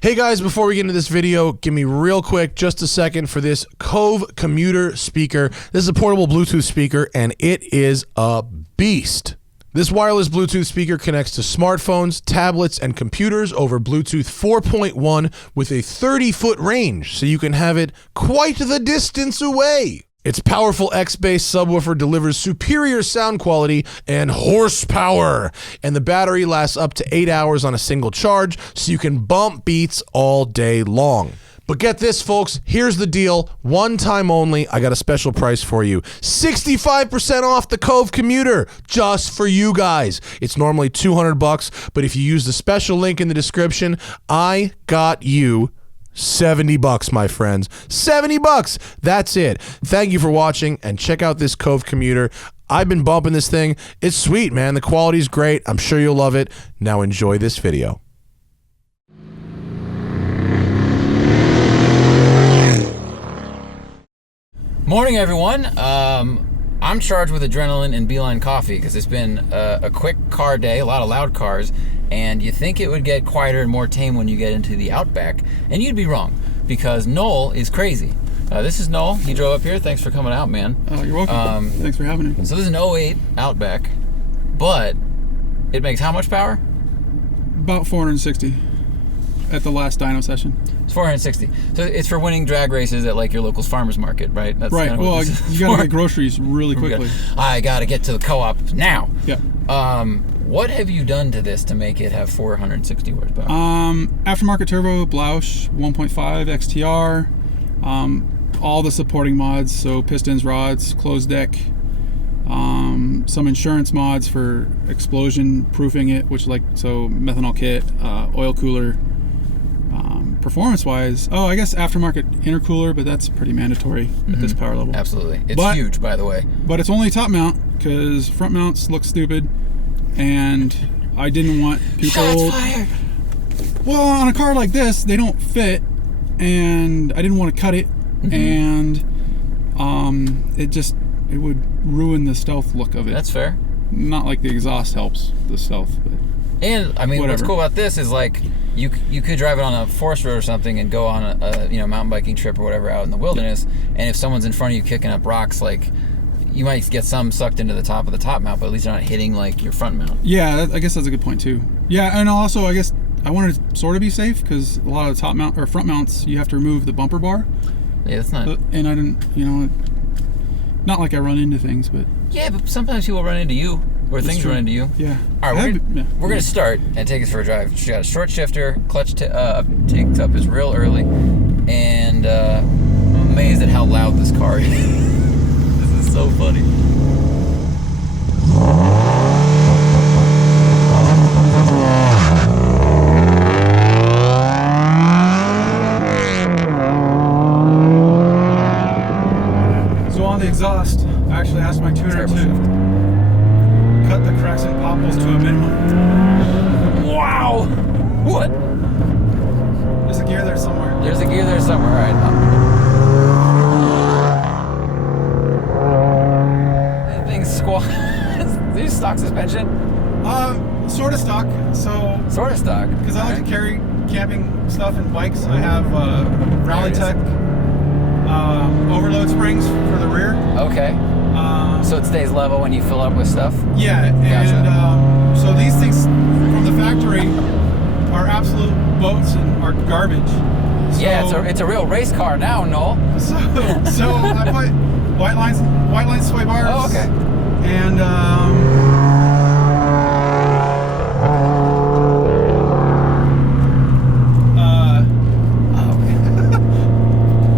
Hey guys, before we get into this video, give me real quick just a second for this Cove commuter speaker. This is a portable Bluetooth speaker and it is a beast. This wireless Bluetooth speaker connects to smartphones, tablets, and computers over Bluetooth 4.1 with a 30-foot range, so you can have it quite the distance away. Its powerful X-Bass subwoofer delivers superior sound quality and horsepower, and the battery lasts up to 8 hours on a single charge, so you can bump beats all day long. But get this, folks, here's the deal. One time only, I got a special price for you. 65% off the Cove commuter, just for you guys. It's normally $200, but if you use the special link in the description, I got you $70, my friends. $70. That's it. Thank you for watching, and check out this Cove commuter. I've been bumping this thing. It's sweet, man. The quality's great. I'm sure you'll love it. Now enjoy this video. Morning, everyone. I'm charged with adrenaline and beeline coffee because it's been a quick car day, a lot of loud cars, and you think it would get quieter and more tame when you get into the Outback, and you'd be wrong because Noel is crazy. This is Noel. He drove up here. Thanks for coming out, man. Oh, you're welcome. Thanks for having me. So this is an '08 Outback, but it makes how much power? About 460 at the last dyno session. It's 460. So it's for winning drag races at like your local farmer's market, right? That's right. Kind of well, you gotta get groceries really quickly. I gotta get to the co-op now. Yeah. What have you done to this to make it have 460 horsepower? Aftermarket turbo, Blouch, 1.5 XTR, all the supporting mods, so pistons, rods, closed deck, some insurance mods for explosion proofing it, which so methanol kit, oil cooler. Performance-wise, I guess aftermarket intercooler, but that's pretty mandatory at this power level. Absolutely. It's huge, by the way. But it's only top mount, because front mounts look stupid, and I didn't want people... Shots fired! Well, on a car like this, they don't fit, and I didn't want to cut it, and it would ruin the stealth look of it. That's fair. Not like the exhaust helps the stealth, but... And I mean, what's cool about this is like you could drive it on a forest road or something and go on a mountain biking trip or whatever out in the wilderness. And if someone's in front of you kicking up rocks, like you might get some sucked into the top of the top mount, but at least you're not hitting like your front mount. Yeah, I guess that's a good point too. Yeah, and also I guess I wanted to sort of be safe because a lot of the top mount or front mounts you have to remove the bumper bar. Yeah, that's not. And I didn't, not like I run into things, but yeah, but sometimes people run into you. Or things run into you. Yeah. All right, we're going to start and take us for a drive. She got a short shifter, clutch takes up is real early, and I'm amazed at how loud this car is. This is so funny. So on the exhaust, I actually asked my tuner to cut the cracks and popples to a minimum. Wow! What? There's a gear there somewhere. There's a gear there somewhere. All right. That thing's squat. Do you stock suspension? Sort of stock. So. Sort of stock. Because I like to carry camping stuff and bikes. I have Rally Tech overload springs for the rear. Okay. So it stays level when you fill up with stuff? Yeah, and so these things from the factory are absolute boats and are garbage. So, yeah, it's a real race car now, Noel. So I put white line sway bars. Oh, okay. And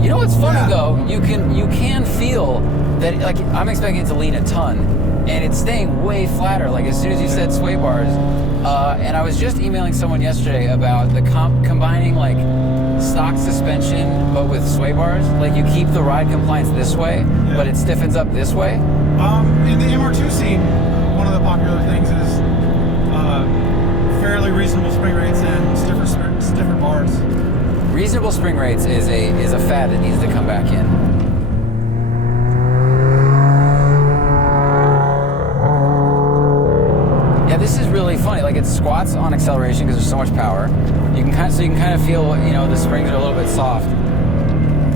you know what's funny though? You can feel that, like, I'm expecting it to lean a ton, and it's staying way flatter, like as soon as you said sway bars. And I was just emailing someone yesterday about the combining like stock suspension but with sway bars. Like you keep the ride compliance this way, but it stiffens up this way. In the MR2 scene, one of the popular things is fairly reasonable spring rates and stiffer bars. Reasonable spring rates is a fad that needs to come back in. Yeah, this is really funny. Like, it squats on acceleration because there's so much power. You can kind of feel, the springs are a little bit soft.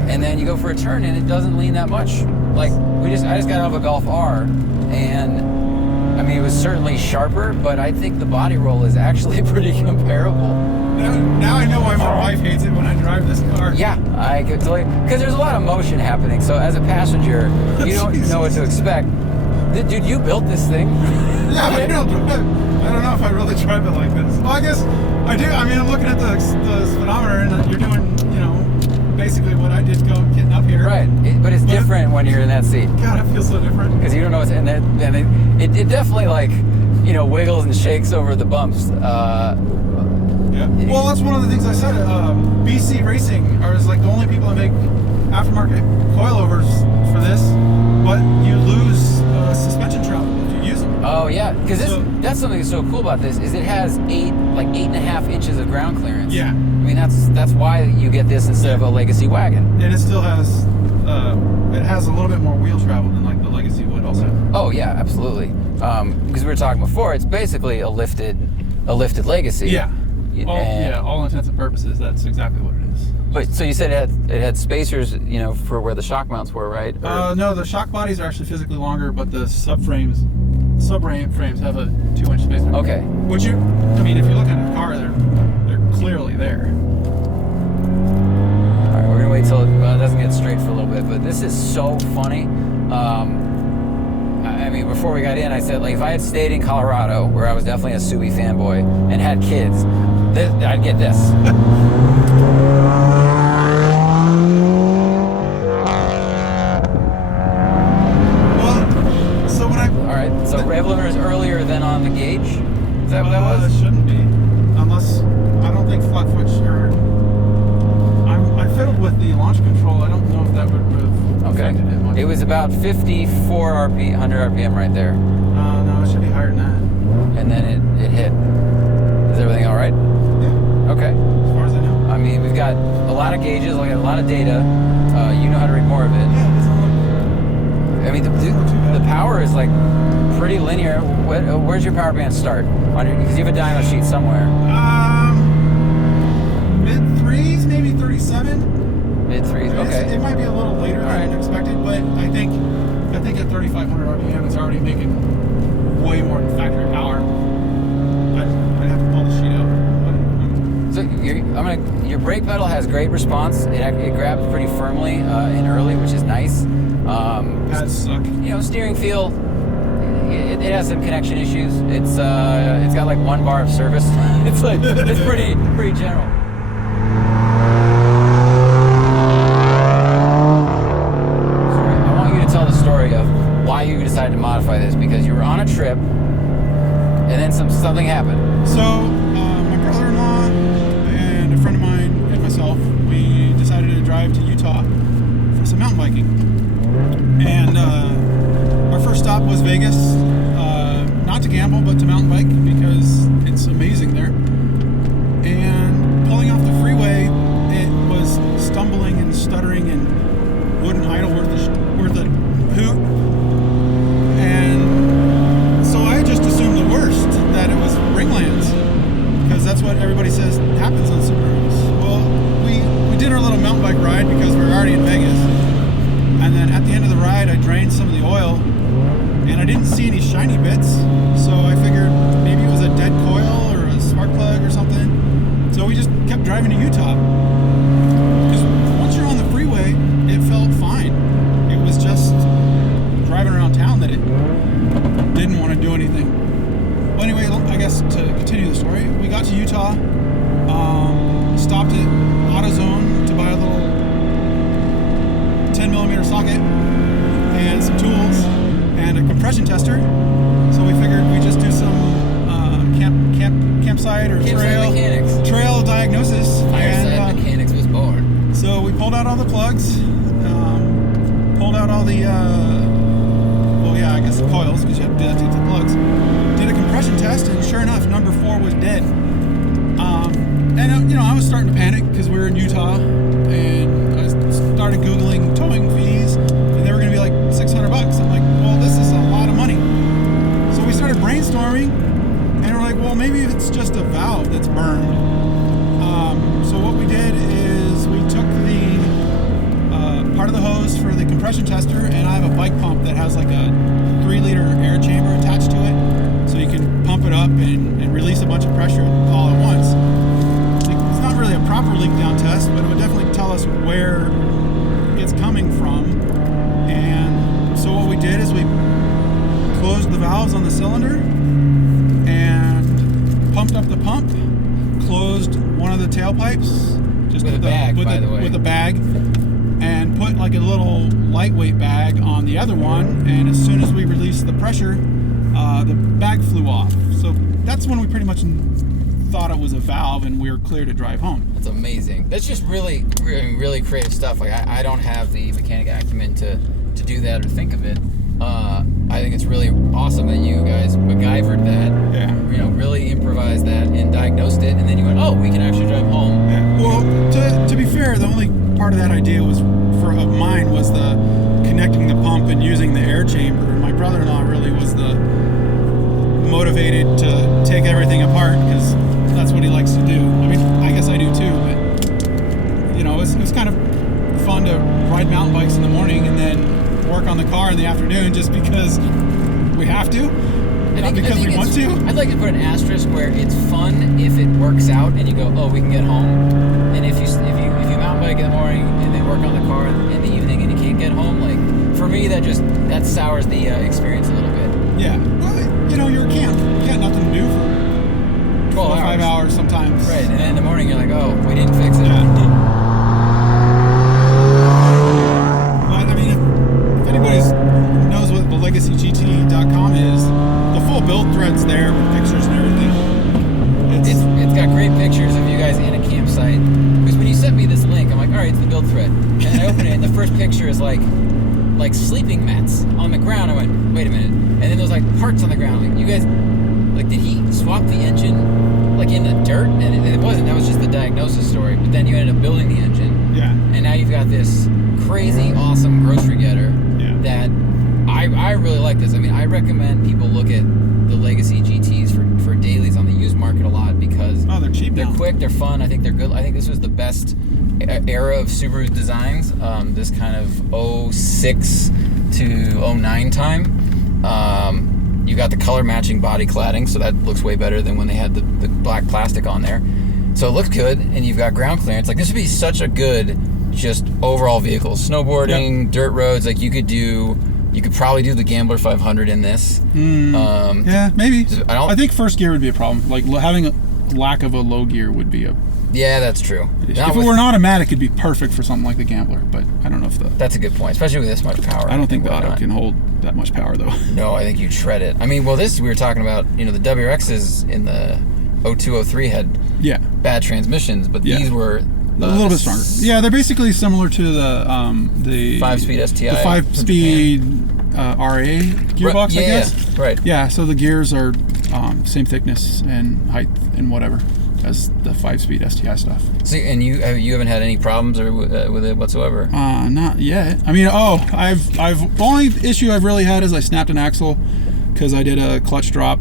And then you go for a turn and it doesn't lean that much. Like I just got out of a Golf R, and I mean, it was certainly sharper, but I think the body roll is actually pretty comparable. Now I know why my wife hates it when I drive this car. Yeah, I could totally, because there's a lot of motion happening. So as a passenger, you don't know what to expect. Dude, you built this thing. Yeah, I don't know if I really drive it like this. Well, I guess I do. I mean, I'm looking at the speedometer, and you're doing, basically what I did getting up here. Right, but it's different when you're in that seat. God, it feels so different. Because you don't know what's in it, and it definitely wiggles and shakes over the bumps. Yeah. Well, that's one of the things I said. BC Racing are like the only people that make aftermarket coilovers for this, but you lose suspension travel if you use them. Oh yeah, because that's something that's so cool about this is it has 8.5 inches of ground clearance. Yeah. I mean that's why you get this instead of a legacy wagon. And it still has a little bit more wheel travel than like the legacy would also. Oh yeah, absolutely. Because we were talking before, it's basically a lifted legacy. Yeah. All intents and purposes, that's exactly what it is. But so you said it had spacers, for where the shock mounts were, right? No, the shock bodies are actually physically longer, but the subframes have a 2-inch spacer. Okay. Which if you look at the car, they're clearly there. All right, we're gonna wait till it doesn't get straight for a little bit, but this is so funny. I mean, before we got in, I said, if I had stayed in Colorado, where I was definitely a Subi fanboy, and had kids, I'd get this. Alright, so rev limiter is earlier than on the gauge? Is that what that was? It shouldn't be. Unless, I don't think Flatfoot I fiddled with the launch control. I don't know if that would have affected it much. It was about 54 100 RPM right there. No, it should be higher than that. And then it hit. Is everything alright? Yeah. Okay. As far as I know. I mean, we've got a lot of gauges, a lot of data. You know how to read more of it. Yeah, it doesn't look... I mean, the power is pretty linear. Where's your power band start? Because you have a dyno sheet somewhere. Mid-3s, maybe 37. Mid-3s, okay. It might be a little later than expected, but I think at 3,500 RPM it's already making way more than factory power. I'd have to pull the sheet out. So your brake pedal has great response. It grabs pretty firmly in early, which is nice. Pads suck. Steering feel, it has some connection issues. It's got 1 bar of service. it's pretty general. I want you to tell the story of why you decided to modify this, because you were on a trip and then something happened. So my brother-in-law and a friend of mine and myself, we decided to drive to Utah for some mountain biking. And our first stop was Vegas, not to gamble, but to mountain bike, because it's amazing there. And pulling off the freeway, it was stumbling and stuttering and wouldn't idle worth a hoot. And so I just assumed the worst, that it was ringlands, because that's what everybody says happens on Subarus. Well, we did our little mountain bike ride because we were already in Vegas. And then at the end of the ride, I drained some of the oil, and I didn't see any shiny bits, so I figured maybe it was a dead coil or a spark plug or something. So we just kept driving to Utah. Because once you're on the freeway, it felt fine. It was just driving around town that it didn't want to do anything. Well, anyway, I guess to continue the story, we got to Utah, stopped at AutoZone to buy a little 10mm socket and some tools and a compression tester. So we figured we'd just do some campsite or trail diagnosis. Fireside Mechanics was born. So we pulled out all the plugs, pulled out all the I guess the coils, because you have to do that to get the plugs. Did a compression test, and sure enough, number 4 was dead. And I was starting to panic because we were in Utah, and I started Googling towing fees, and they were going to be like $600. I'm like, well, this is a lot of money. So we started brainstorming, and we're like, well, maybe if it's just a valve that's burned. proper leak down test, but it would definitely tell us where it's coming from. And so what we did is we closed the valves on the cylinder and pumped up the pump, closed one of the tailpipes, just with a bag, by the way. With a bag, and put like a little lightweight bag on the other one. And as soon as we released the pressure, the bag flew off. So that's when we pretty much thought it was a valve, and we were clear to drive home. That's amazing. That's just really, really, really creative stuff. Like I don't have the mechanic acumen to do that or think of it. I think it's really awesome that you guys MacGyvered that. Yeah. You know, really improvised that and diagnosed it, and then you went, oh, we can actually drive home. Yeah. Well, to be fair, the only part of that idea of mine was the connecting the pump and using the air chamber. My brother-in-law really was the motivated to take everything apart because that's what he likes to do. I mean, I guess I do too, but you know, it was kind of fun to ride mountain bikes in the morning and then work on the car in the afternoon just because we have to, not because we want to. I'd like to put an asterisk where it's fun if it works out and you go, oh, we can get home. And if you mountain bike in the morning and then work on the car in the evening and you can't get home, like for me that sours the experience a little bit. Yeah, well, you know, you're at camp. You got nothing to do for 12 hours. 5 hours sometimes. Right, and then in the morning you're like, oh, we didn't fix it. Yeah. But I mean, if anybody knows what the LegacyGT.com is, the full build thread's there with pictures and everything. It's got great pictures of you guys in a campsite. Because when you sent me this link, I'm like, all right, it's the build thread. And I open it, and the first picture is like sleeping mats on the ground. I went, wait a minute. And then there's like parts on the ground. Like, you guys, like, did he swap the engine like in the dirt? And it wasn't. That was just the diagnosis story. But then you ended up building the engine. Yeah. And now you've got this crazy, awesome grocery getter that I really like this. I mean, I recommend people look at the Legacy GTs for dailies on the used market a lot because they're cheap. They're quick, they're fun. I think they're good. I think this was the best era of Subaru's designs. This kind of 06 to 09 time. You got the color matching body cladding, so that looks way better than when they had the black plastic on there. So it looks good, and you've got ground clearance. Like, this would be such a good just overall vehicle. Snowboarding, dirt roads. Like, you could probably do the Gambler 500 in this. Yeah, maybe. I think first gear would be a problem. Like, having a lack of a low gear would be a... Yeah, that's true. If it were an automatic, it'd be perfect for something like the Gambler, but I don't know if That's a good point, especially with this much power. I don't think the auto can hold that much power, though. No, I think you'd shred it. I mean, well, we were talking about, you know, the WRXs in the 0203 had bad transmissions, but these were... a little bit stronger. Yeah, they're basically similar to the 5-speed STI. The 5-speed RA gearbox, I guess. Yeah, right. Yeah, so the gears are same thickness and height and whatever as the 5-speed STI stuff. So, and you haven't had any problems with it whatsoever? Not yet. I mean, the only issue I've really had is I snapped an axle because I did a clutch drop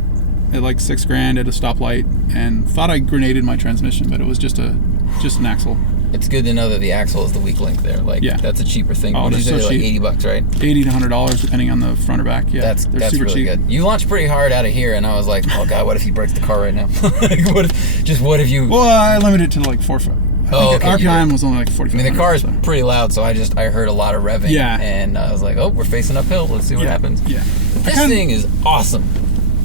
at like $6,000 at a stoplight and thought I grenaded my transmission, but it was just an axle. It's good to know that the axle is the weak link there. Like, that's a cheaper thing. Oh, what did you say? so like cheap. $80, right? $80 to $100 depending on the front or back. Yeah, that's super really cheap. good. You launched pretty hard out of here, and I was like, oh god, what if he breaks the car right now? Like, what if you? Well, I limited it to like 4 foot. RPM was only like 45. I mean, the car is pretty loud, so I heard a lot of revving. Yeah. And I was like, oh, we're facing uphill. Let's see what happens. Yeah. This thing is awesome.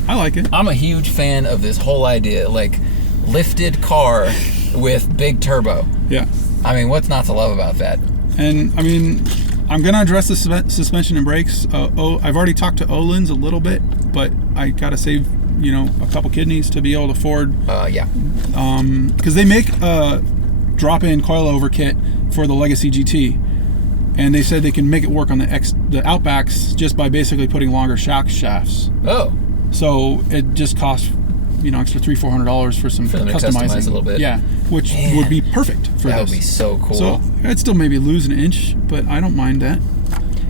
I like it. I'm a huge fan of this whole idea, like lifted car with big turbo. Yeah. I mean, what's not to love about that? And I mean, I'm gonna address the suspension and brakes. I've already talked to Öhlins a little bit, but I gotta save, you know, a couple kidneys to be able to afford. Because they make a drop-in coilover kit for the Legacy GT, and they said they can make it work on the Outbacks just by basically putting longer shock shafts. Oh. So it just costs, you know, extra $300-400 for some customizing a little bit. Yeah, which would be perfect for that this. Would be so cool. So I'd still maybe lose an inch, but I don't mind that.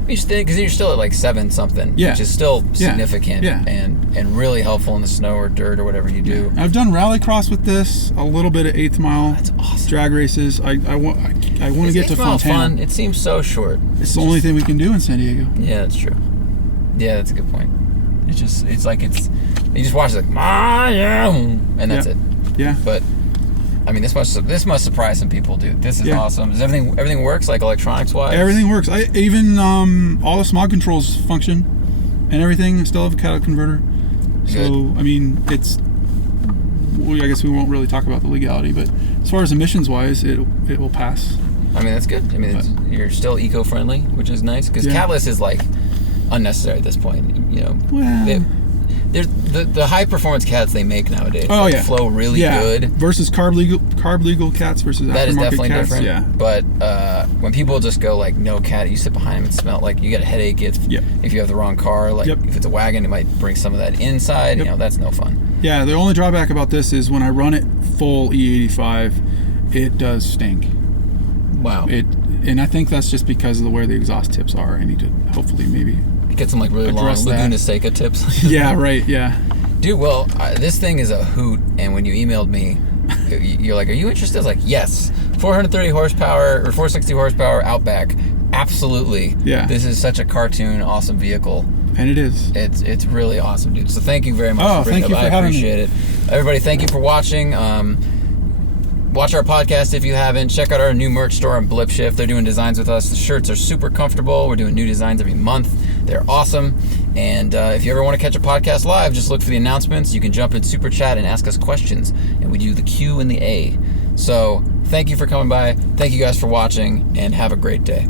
Because you're still at like 7 something, which is still significant and really helpful in the snow or dirt or whatever you do. I've done rallycross with this, a little bit of 8th mile. That's awesome. Drag races. I want to get to Fontana. Fun? It seems so short. It's the only thing we can do in San Diego. Yeah, that's true. Yeah, that's a good point. You just watch it like, and that's it. Yeah. But I mean, this must surprise some people, dude. This is awesome. Does everything works, like electronics wise? Everything works. Even all the smog controls function and everything. I still have a catalytic converter. Good. So I mean, I guess we won't really talk about the legality, but as far as emissions wise, it will pass. I mean, that's good. I mean, you're still eco-friendly, which is nice, because catalyst is like unnecessary at this point. You know, well, there's the high performance cats they make nowadays. Oh, flow really good. Versus carb legal cats versus that is aftermarket definitely cats. different. Yeah. But when people just go like no cat, you sit behind them and smell like you get a headache. If you have the wrong car, like if it's a wagon, it might bring some of that inside. You know, that's no fun. Yeah, the only drawback about this is when I run it full E85, it does stink. Wow. And I think that's just because of where the exhaust tips are. I need to hopefully maybe get some like really long Laguna Seca tips. Yeah, right. Yeah. Dude, well, this thing is a hoot. And when you emailed me, you're like, "Are you interested?" I was like, "Yes." 430 horsepower or 460 horsepower Outback. Absolutely. Yeah. This is such a cartoon, awesome vehicle. And it is. It's really awesome, dude. So thank you very much for bringing it up. I appreciate it. Everybody, thank you for watching. Watch our podcast if you haven't. Check out our new merch store on Blip Shift. They're doing designs with us. The shirts are super comfortable. We're doing new designs every month. They're awesome. And if you ever want to catch a podcast live, just look for the announcements. You can jump in Super Chat and ask us questions. And we do the Q and the A. So thank you for coming by. Thank you guys for watching. And have a great day.